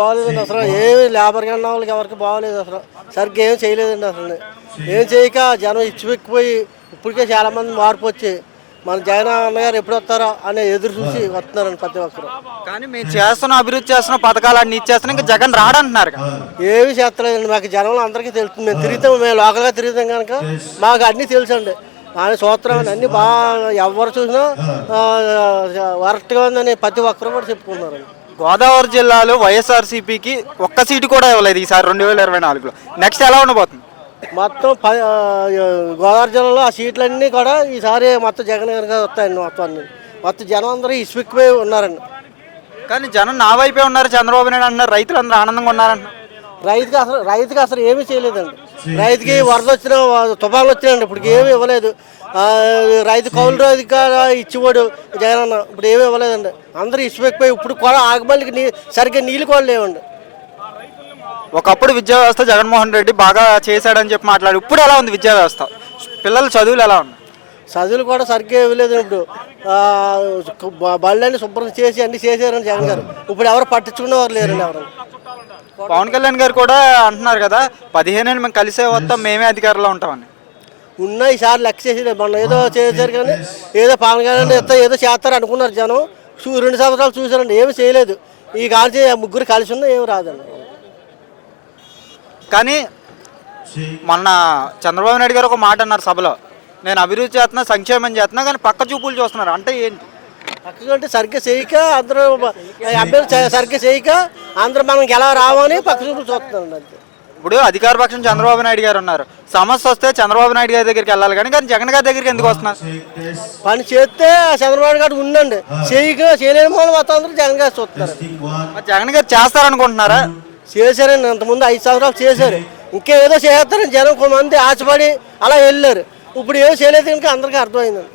బాగోలేదండి అసలు. ఏమి లేబర్ కన్నా వాళ్ళకి ఎవరికి బాగోలేదు అసలు. సరిగ్గా ఏం చేయలేదండి అసలు. ఏం చేయక జనం ఇచ్చిపెక్కిపోయి ఇప్పటికే చాలామంది మార్పు వచ్చి మన జగన్ అన్నగారు ఎప్పుడు వస్తారో అనే ఎదురు చూసి వస్తున్నారండి ప్రతి ఒక్కరు. కానీ మేము చేస్తున్నాం, అభివృద్ధి చేస్తున్నాం, పథకాలు అన్ని ఇచ్చేస్తున్నాం, ఇంకా జగన్ రాడంటున్నారు. ఏమీ చేస్తలేదండి. మాకు జనంలో అందరికీ తెలుస్తుంది. మేము తిరుగుతాం, మేము లోకల్గా తిరుగుతాం కనుక మాకు అన్నీ తెలుసండి. ఆయన సూత్రం అన్నీ బాగా ఎవరు చూసినా వరట్గా ఉందని ప్రతి ఒక్కరు కూడా చెప్పుకున్నారండి. గోదావరి జిల్లాలో వైఎస్ఆర్సీపీకి ఒక్క సీటు కూడా ఇవ్వలేదు ఈసారి 2024లో. నెక్స్ట్ ఎలా ఉండబోతుంది? మొత్తం గోదావరి జిల్లాలో ఆ సీట్లన్నీ కూడా ఈసారి మొత్తం జగన్ గారికి వస్తాయండి. మొత్తం జనం అందరూ ఇసుపెక్కిపోయి ఉన్నారండి. కానీ జనం నా వైపే ఉన్నారు, చంద్రబాబు నాయుడు అంటున్నారు, రైతులందరూ ఆనందంగా ఉన్నారంటున్నారు. రైతుకి అసలు ఏమీ చేయలేదండి. రైతుకి వరద వచ్చిన తుఫాన్లు వచ్చినాయండి, ఇప్పుడు ఏమీ ఇవ్వలేదు. రైతు కౌలు రైతుగా ఇచ్చివాడు జగన్ అన్న, ఇప్పుడు ఏమీ ఇవ్వలేదండి. అందరూ ఇసుపెక్కిపోయి ఇప్పుడు కూడా ఆగమల్లికి సరిగ్గా నీళ్ళు కూడా లేవండి. ఒకప్పుడు విద్యా వ్యవస్థ జగన్మోహన్ రెడ్డి బాగా చేశాడని చెప్పి మాట్లాడు. ఇప్పుడు ఎలా ఉంది విద్యా వ్యవస్థ? పిల్లల చదువులు ఎలా ఉన్నాయి? చదువులు కూడా సరిగ్గా ఇవ్వలేదు. ఇప్పుడు బళ్ళని శుభ్రం చేసి అన్ని చేశారని జగన్ గారు. ఇప్పుడు ఎవరు పట్టించుకునేవారు లేరండి. ఎవరు పవన్ కళ్యాణ్ గారు కూడా అంటున్నారు కదా, 15 మేము కలిసే వస్తాం, మేమే అధికారంలో ఉంటామని. ఉన్న ఈసారి లెక్క చేసేది మొన్న ఏదో చేశారు కానీ ఏదో పవన్ కళ్యాణ్ ఏదో చేస్తారు అనుకున్నారు జనం. 2 సంవత్సరాలు చూసారండి, ఏమి చేయలేదు. ఈ కాల్చి ముగ్గురు కలిసి ఉన్నా ఏమి రాదండి. కానీ మొన్న చంద్రబాబు నాయుడు గారు ఒక మాట అన్నారు సభలో, నేను అభివృద్ధి చేస్తున్నా, సంక్షేమం చేస్తున్నా, కానీ పక్క చూపులు చూస్తున్నారు. అంటే ఏంటి? పక్కకంటే సరిగ్గా చేయక అందరూ అభ్యర్థి సరిగ్గా చేయక అందరూ మనం ఎలా రావని పక్క చూపులు చూస్తున్నారండి అంతే. ఇప్పుడు అధికార పక్షం చంద్రబాబు నాయుడు గారు ఉన్నారు, సమస్య వస్తే చంద్రబాబు నాయుడు గారి దగ్గరికి వెళ్ళాలి, కానీ జగన్ గారి దగ్గరికి ఎందుకు వస్తున్నారు? పని చేస్తే చంద్రబాబు గారు ఉండండి, చేయలేని వాళ్ళు మొత్తం అందరూ జగన్ గారు చూస్తున్నారు. జగన్ గారు చేస్తారనుకుంటున్నారా? చేశారండి, అంతకుముందు 5 సంవత్సరాలు చేశారు. ఇంకేదో చేస్తారని జనం కొంతమంది ఆశపడి అలా వెళ్ళారు. ఇప్పుడు ఏం చేయలేదు కనుక అందరికీ అర్థమైందండి.